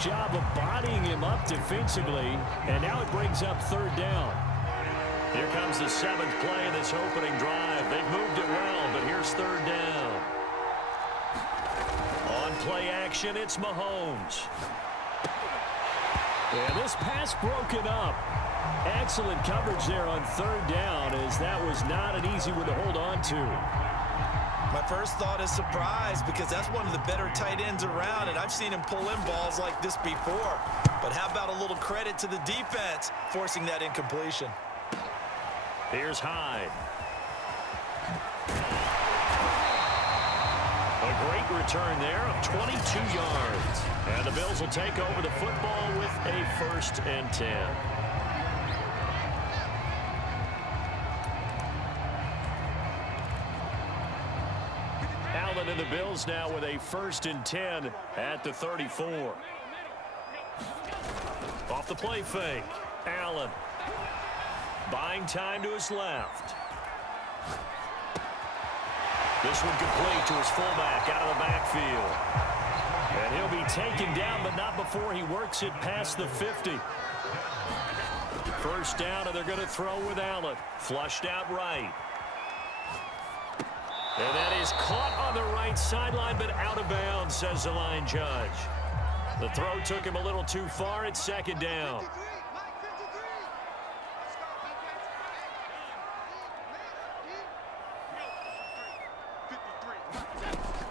job of bodying him up defensively, and now it brings up third down. Here comes the seventh play of this opening drive. They've moved it well, but here's third down. On play action, it's Mahomes. And this pass broken up. Excellent coverage there on third down, as that was not an easy one to hold on to. My first thought is surprise, because that's one of the better tight ends around, and I've seen him pull in balls like this before. But how about a little credit to the defense forcing that incompletion? Here's Hyde. A great return there of 22 yards. And the Bills will take over the football with a 1st and 10. Allen and the Bills now with a 1st and 10 at the 34. Off the play fake. Allen. Buying time to his left. This one complete to his fullback out of the backfield. And he'll be taken down, but not before he works it past the 50. First down, and they're going to throw with Allen. Flushed out right. And that is caught on the right sideline, but out of bounds, says the line judge. The throw took him a little too far. It's 2nd down.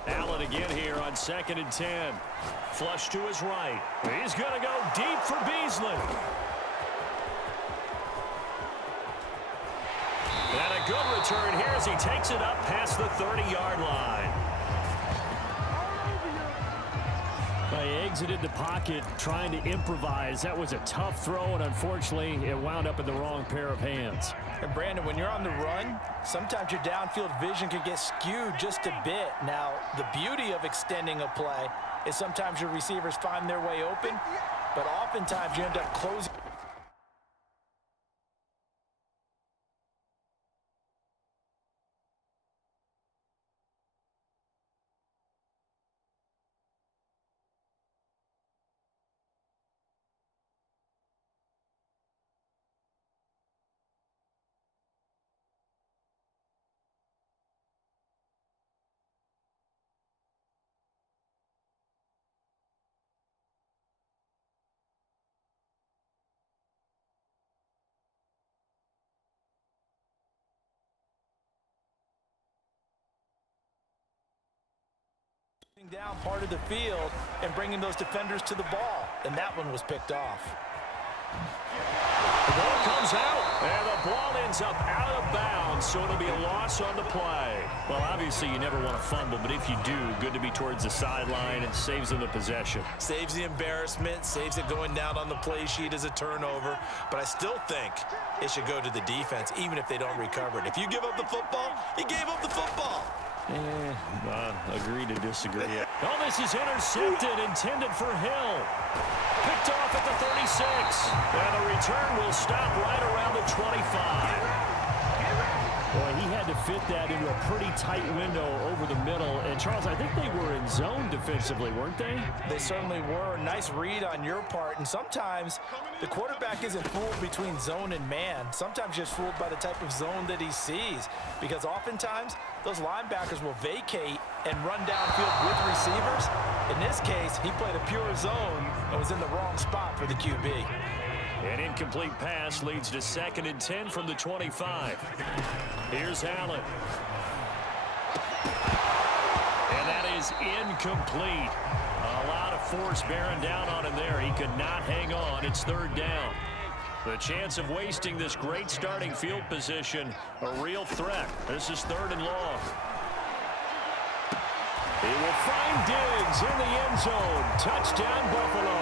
Allen again here on 2nd and 10. Flush to his right. He's going to go deep for Beasley. And a good return here as he takes it up past the 30-yard line. He exited the pocket trying to improvise. That was a tough throw, and unfortunately, it wound up in the wrong pair of hands. And Brandon, when you're on the run, sometimes your downfield vision can get skewed just a bit. Now, the beauty of extending a play is sometimes your receivers find their way open, but oftentimes you end up closing. Down part of the field and bringing those defenders to the ball, and that one was picked off. The ball comes out, and the ball ends up out of bounds, so it'll be a loss on the play. Well, obviously you never want to fumble, but if you do, good to be towards the sideline. It saves them the possession. Saves the embarrassment, saves it going down on the play sheet as a turnover, but I still think it should go to the defense, even if they don't recover it. If you give up the football, you gave up the football. Agree to disagree. Oh, this is intercepted, intended for Hill. Picked off at the 36. And the return will stop right around the 25. Boy, he had to fit that into a pretty tight window over the middle. And, Charles, I think they were in zone defensively, weren't they? They certainly were. Nice read on your part. And sometimes the quarterback isn't fooled between zone and man. Sometimes just fooled by the type of zone that he sees. Because oftentimes, those linebackers will vacate and run downfield with receivers. In this case, he played a pure zone and was in the wrong spot for the QB. An incomplete pass leads to 2nd and 10 from the 25. Here's Allen. And that is incomplete. A lot of force bearing down on him there. He could not hang on. It's 3rd down. The chance of wasting this great starting field position, a real threat. This is 3rd and long. He will find Diggs in the end zone. Touchdown, Buffalo.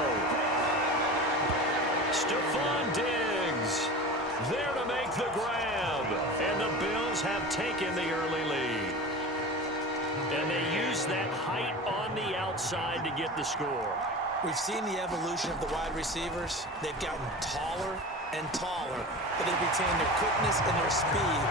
Stephon Diggs there to make the grab. And the Bills have taken the early lead. And they use that height on the outside to get the score. We've seen the evolution of the wide receivers. They've gotten taller and taller, but they've retained their quickness and their speed.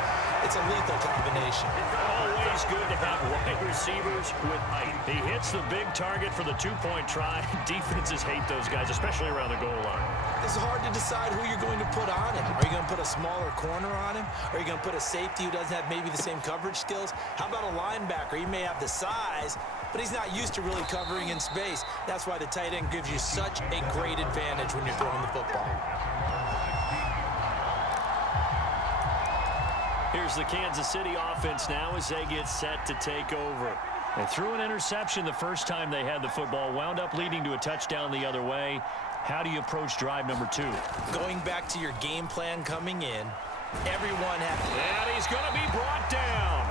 It's a lethal combination. Oh, always good to have wide receivers with height. He hits the big target for the two-point try. Defenses hate those guys, especially around the goal line. It's hard to decide who you're going to put on him. Are you going to put a smaller corner on him? Are you going to put a safety who doesn't have maybe the same coverage skills? How about a linebacker? He may have the size, but he's not used to really covering in space. That's why the tight end gives you such a great advantage when you're throwing the football. Here's the Kansas City offense now as they get set to take over. They threw an interception the first time they had the football, wound up leading to a touchdown the other way. How do you approach drive number 2? Going back to your game plan coming in, everyone has... And he's going to be brought down.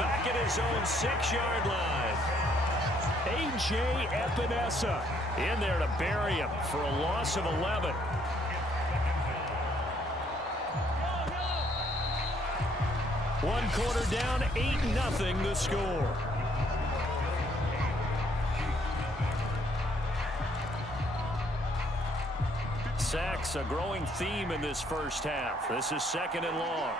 Back at his own 6-yard line. A.J. Epinesa In there to bury him for a loss of 11. One quarter down, 8-0 the score. Sacks, a growing theme in this first half. This is 2nd and long.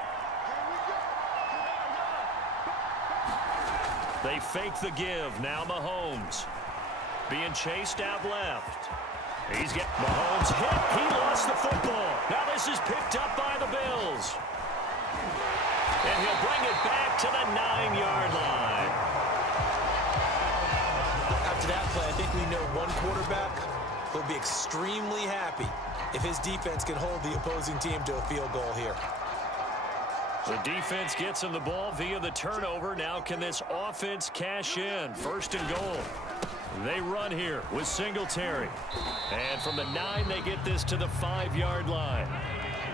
They fake the give. Now Mahomes being chased out left. He's getting Mahomes hit. He lost the football. Now this is picked up by the Bills. And he'll bring it back to the 9-yard line. After that play, I think we know one quarterback will be extremely happy if his defense can hold the opposing team to a field goal here. The defense gets him the ball via the turnover. Now can this offense cash in? 1st and goal. They run here with Singletary. And from the 9, they get this to the 5-yard line.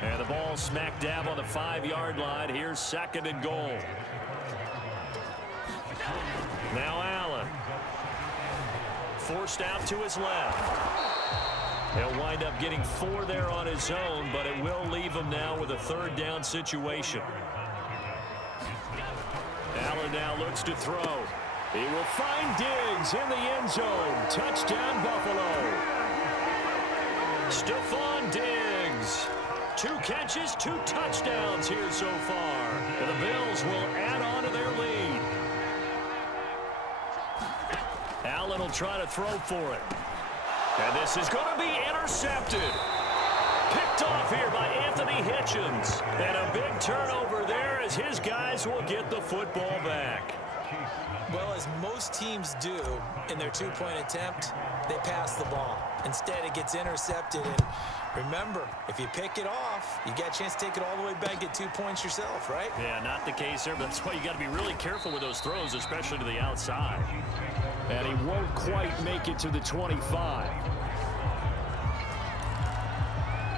And the ball smack dab on the 5-yard line. Here's 2nd and goal. Now Allen. Forced out to his left. He'll wind up getting 4 there on his own, but it will leave him now with a 3rd down situation. Allen now looks to throw. He will find Diggs in the end zone. Touchdown, Buffalo. Stephon Diggs. 2 catches, 2 touchdowns here so far. And the Bills will add on to their lead. Allen will try to throw for it. And this is going to be intercepted. Picked off here by Anthony Hitchens. And a big turnover there as his guys will get the football back. Well, as most teams do in their 2-point attempt, they pass the ball. Instead, it gets intercepted. And remember, if you pick it off, you get a chance to take it all the way back, get 2 points yourself, right? Yeah, not the case there, but that's why you got to be really careful with those throws, especially to the outside. And he won't quite make it to the 25.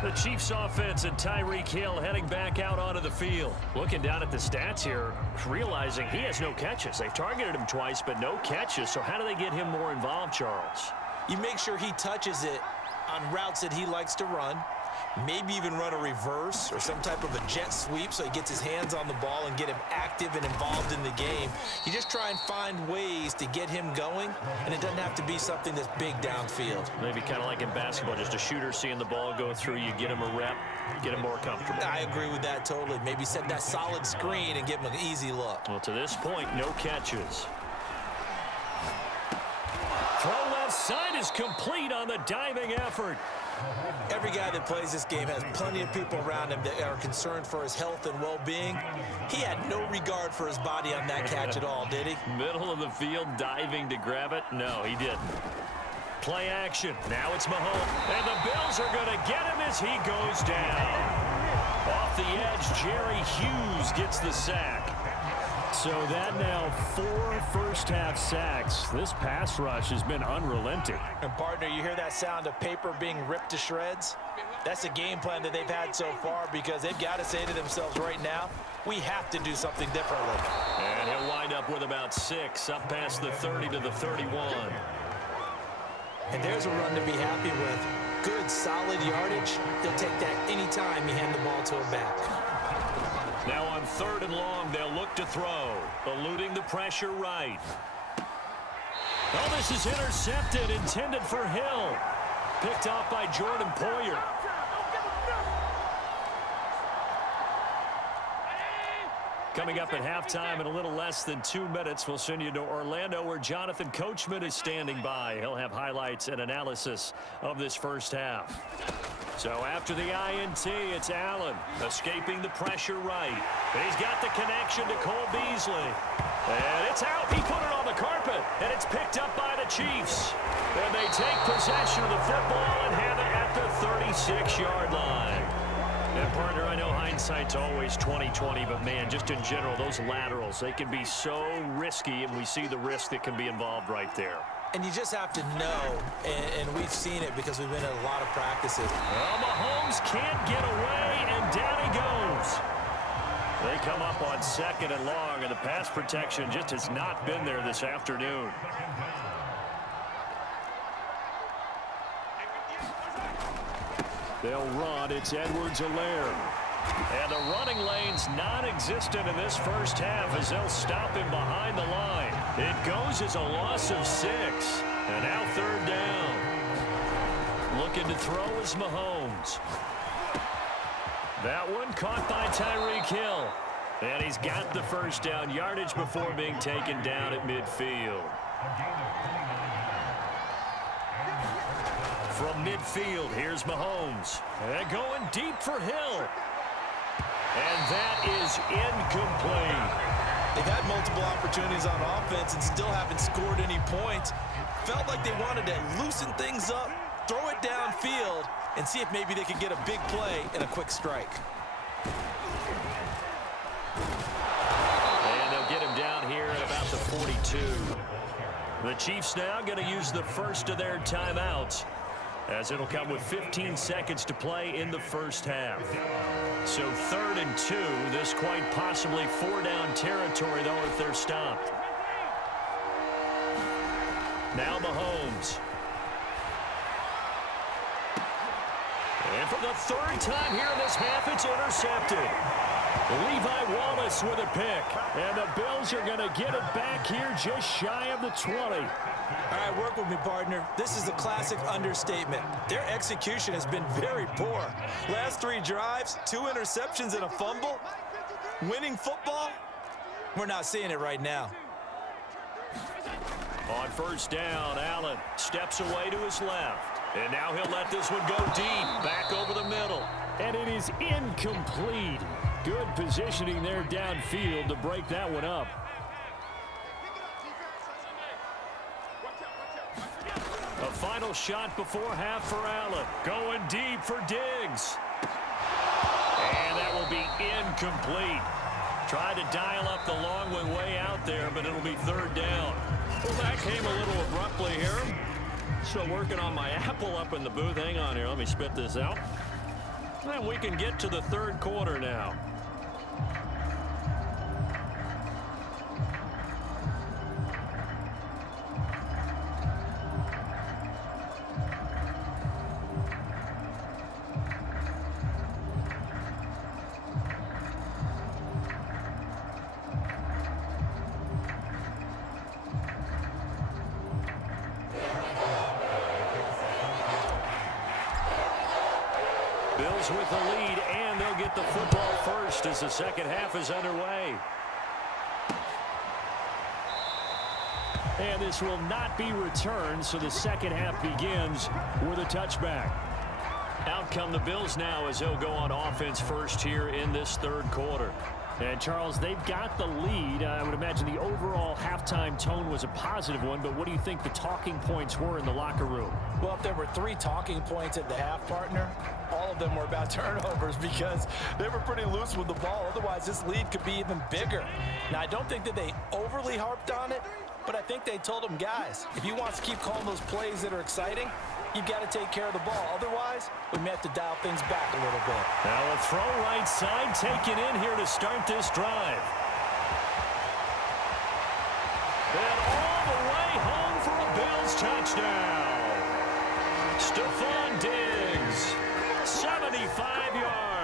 The Chiefs offense and Tyreek Hill heading back out onto the field. Looking down at the stats here, realizing he has no catches. They've targeted him twice, but no catches. So how do they get him more involved, Charles? You make sure he touches it on routes that he likes to run. Maybe even run a reverse or some type of a jet sweep so he gets his hands on the ball and get him active and involved in the game. You just try and find ways to get him going, and it doesn't have to be something that's big downfield. Maybe kind of like in basketball, just a shooter seeing the ball go through, you get him a rep, get him more comfortable. I agree with that totally. Maybe set that solid screen and give him an easy look. Well, to this point, no catches. Throw left side is complete on the diving effort. Every guy that plays this game has plenty of people around him that are concerned for his health and well-being. He had no regard for his body on that catch at all, did he? Middle of the field, diving to grab it. No, he didn't. Play action. Now it's Mahomes. And the Bills are going to get him as he goes down. Off the edge, Jerry Hughes gets the sack. So that now 4 first-half sacks. This pass rush has been unrelenting. And partner, you hear that sound of paper being ripped to shreds? That's a game plan that they've had so far because they've got to say to themselves right now, we have to do something differently. And he'll wind up with about 6, up past the 30 to the 31. And there's a run to be happy with. Good, solid yardage. He'll take that anytime you hand the ball to a back. Now on 3rd and long, they'll look to throw. Eluding the pressure right. Oh, this is intercepted, intended for Hill. Picked off by Jordan Coming up at halftime in a little less than 2 minutes, we'll send you to Orlando where Jonathan Coachman is standing by. He'll have highlights and analysis of this first half. So after the INT, it's Allen escaping the pressure right. He's got the connection to Cole Beasley. And it's out. He put it on the carpet, and it's picked up by the Chiefs. And they take possession of the football and have it at the 36-yard line. And, partner, I know hindsight's always 20/20, but, man, just in general, those laterals, they can be so risky, and we see the risk that can be involved right there. And you just have to know, and we've seen it because we've been at a lot of practices. Well, Mahomes can't get away, and down he goes. They come up on 2nd and long, and the pass protection just has not been there this afternoon. They'll run. It's Edwards-Helaire. And the running lane's non-existent in this first half as they'll stop him behind the line. It goes as a loss of 6. And now 3rd down. Looking to throw is Mahomes. That one caught by Tyreek Hill. And he's got the first down yardage before being taken down at midfield. From midfield, here's Mahomes. And going deep for Hill. And that is incomplete. They've had multiple opportunities on offense and still haven't scored any points. Felt like they wanted to loosen things up, throw it downfield, and see if maybe they could get a big play and a quick strike. And they'll get him down here at about the 42. The Chiefs now going to use the first of their timeouts, as it'll come with 15 seconds to play in the first half. So 3rd and 2, this quite possibly 4-down territory, though, if they're stopped. Now Mahomes. And for the 3rd time here in this half, it's intercepted. Levi Wallace with a pick. And the Bills are going to get it back here just shy of the 20. All right, work with me, partner. This is a classic understatement. Their execution has been very poor. Last 3 drives, 2 interceptions and a fumble. Winning football? We're not seeing it right now. On 1st down, Allen steps away to his left. And now he'll let this one go deep, back over the middle. And it is incomplete. Good positioning there downfield to break that one up. A final shot before half for Allen. Going deep for Diggs. And that will be incomplete. Tried to dial up the long way out there, but it'll be 3rd down. Well, that came a little abruptly here. Still working on my apple up in the booth. Hang on here. Let me spit this out. And we can get to the 3rd quarter now. Bills with the lead, and they'll get the football first as the second half is underway. And this will not be returned, so the second half begins with a touchback. Out come the Bills now as they'll go on offense first here in this 3rd quarter. And, Charles, they've got the lead. I would imagine the overall halftime tone was a positive one, but what do you think the talking points were in the locker room? Well, if there were 3 talking points at the half, partner, all of them were about turnovers because they were pretty loose with the ball. Otherwise, this lead could be even bigger. Now, I don't think that they overly harped on it, but I think they told them, guys, if you want to keep calling those plays that are exciting, you've got to take care of the ball. Otherwise, we may have to dial things back a little bit. Now a throw right side taken in here to start this drive. And all the way home for a Bills touchdown. Stephon Diggs, 75 yards.